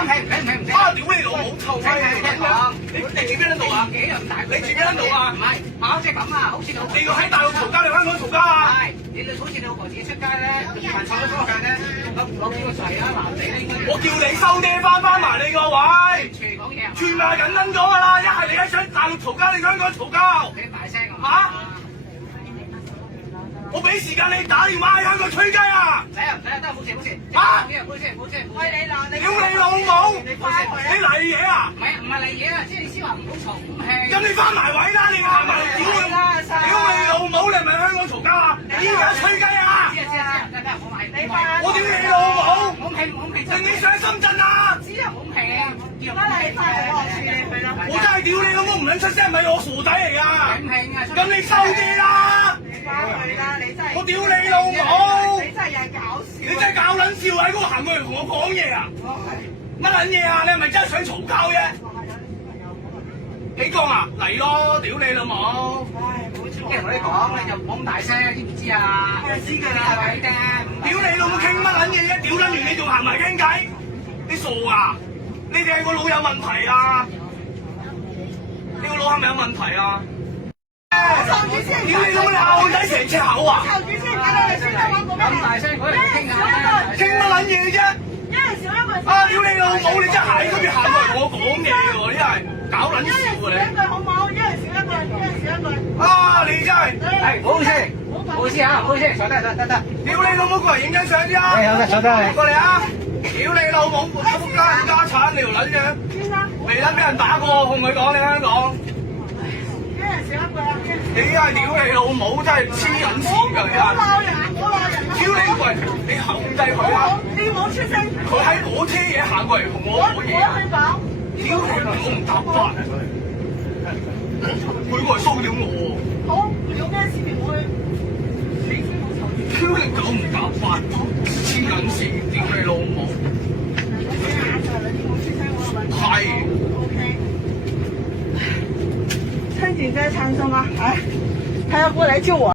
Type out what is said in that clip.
啊！屌你老母臭閪！你住邊度啊？你住邊度啊？唔係嚇，即係咁啊，好似你你要喺大陸嘈交，你香港嘈交啊？係你好似你老婆自己出街咧，犯錯咗錯界咧，攞幾個錘啊，男仔咧應該。我叫你收爹翻埋你個位。出嚟講嘢。全咪緊撚咗㗎啦！一係你喺大陸嘈交，你香港嘈交。你大聲啊！嚇！我俾時間你打電話喺香港吹雞啊！唔使啊，得冇事。嚇！冇事。喂你嗱，你屌你老母！你你嚟嘢啊！唔係嚟嘢啊，即係你先話唔好嘈咁氣。咁你翻埋位啦！你行埋嚟屌你！屌你老母！你係咪香港嘈交啊？你而家吹雞啊！知啊，得我買。我屌你老母！冇氣，定你上深圳啊！知啊，冇氣啊！而家你翻嚟我處理佢啦。我真係屌你老母唔撚出聲，係咪我傻仔嚟㗎？唔興啊！咁你收爹啦！你翻去啦，你真係。我屌你老母！你真係有人搞笑。你真係搞撚笑喺嗰度行過嚟同我講嘢啊！乜撚嘢啊？你係咪真係想嘈交啫？幾個啊？嚟咯！屌你老母！唉，冇錯。即係同你講，你就唔好咁大聲，知唔知啊？係知㗎啦，係咪啫？屌你老母傾乜撚嘢啫？屌撚完你仲行埋傾偈？你傻啊？你哋係個腦有問題啊？你個腦係咪有問題啊？臭住先。屌你老母！你咬仔成隻口啊！臭住先，等你先得揾個咩？咁大聲，嗰人傾下。傾乜撚嘢啫？一人少一個。啊！屌你老母！你真係喺嗰邊行過嚟同我講嘢喎！你真係搞撚笑啊你！一人少一句好唔好？一人少一句。啊！你真係〜係，唔好意思嚇，唔好意思，坐低，得。屌你老母過嚟影張相先啊！好嘅，坐低。過嚟啊！屌你老母，仆家產你條撚樣，先生，未撚俾人打過，同佢講你香港。一人少一句啊！你真係屌你老母，真係黐撚線㗎你啊！唔好鬧人。屌你喂，你控制佢啊！你唔好出聲。佢喺我車嘢行過嚟同我講嘢啊！屌你老母唔答法啊！佢過嚟騷擾我喎！好，有咩事情會？你先好嘈住。屌你狗唔答法，黐撚線，屌你老母！係。OK。趁紧再chan松啊！哎，他要过来救我。